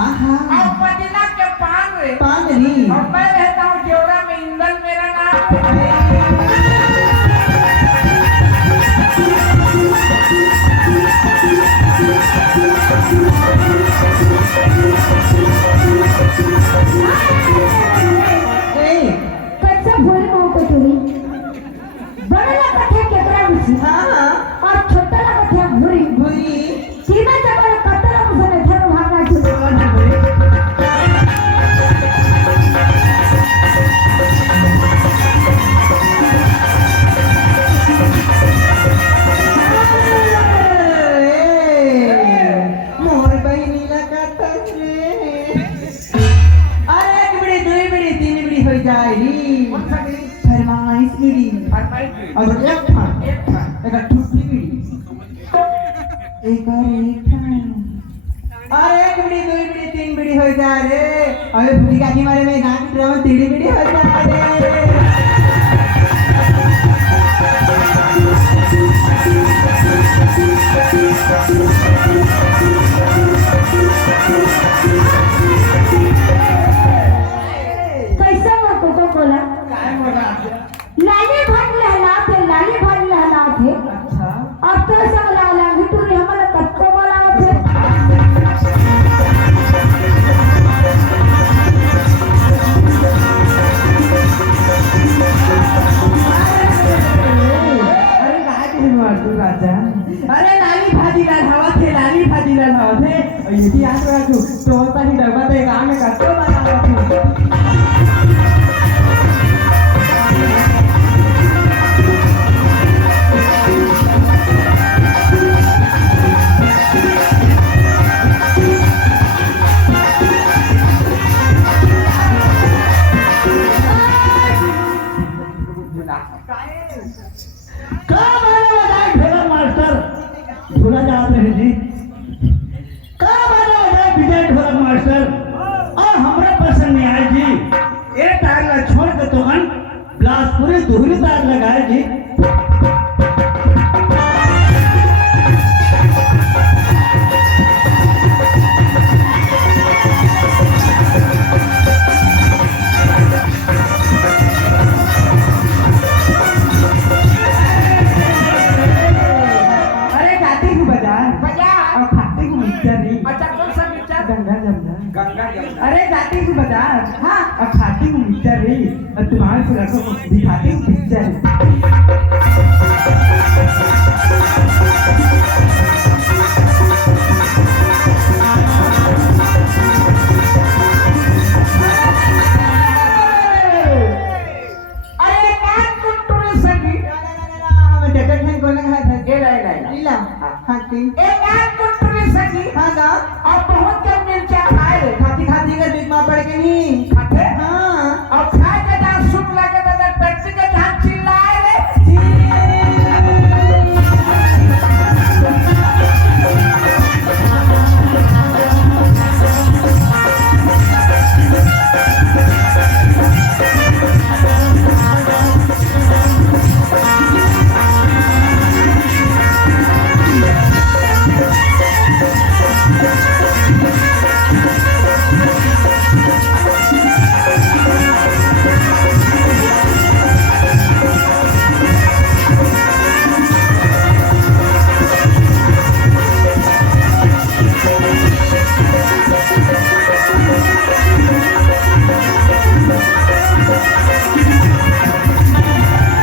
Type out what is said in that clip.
आहा और पतिना के पान रे पान नहीं और मैं रहता हूँ जेवरा में, इंदल मेरा नाम। कच्चा भोरे मावतो तुम्ही बडला कथ्या केकरा विसी हाँ और छोटाला कथ्या भोरी बुरी सीमा जबर कतरा मुसने धर भागा छुटवा मोर बहिणीला काटत रे अरे एक बिडी दुई बिडी तीन बिडी हो जाएगी कौन सा गिरी? फरमाइश बिडी फरमाइश गिरी। और एक फान एक था। एक ठुकली बिडी एक अरे एक बिडी दुई बिडी तीन बिडी हो जा रे अबे बुढ़ी काकी मारे में गांव की ड्रामा तीन बिडी हो जा रे कैसा वो कोको कोला काय बोला लाली भाग लहला थे लाली भाग लहला थे अच्छा अब तो सब लाला घुटुरी हमला कक्को बोला थे अरे काय तुम्ही मारतो राजा अरे लाली भाजीला धावा थे लाली भाजीला धावा थे येती आज राजू तो ही डबा ते काम में करतो ना कब आने वाला है ढोलक मास्टर भूला जाते हैं जी कब आने वाला है विजय ढोलक मास्टर और हमारे पसंद नहीं आए जी ये तार ला छोड़ के तो अन बिलासपुरी दोहरी तार लगाए जी अरे गाती को बजा बजा। और खाती को मिक्सर नहीं अच्छा कौन सा पिक्चर? गंगा जमुना गंगा जमुना। अरे गाती को बजा हाँ और खाती को मिक्सर नहीं और तुम्हारे से रखो दिखाती को पिक्चर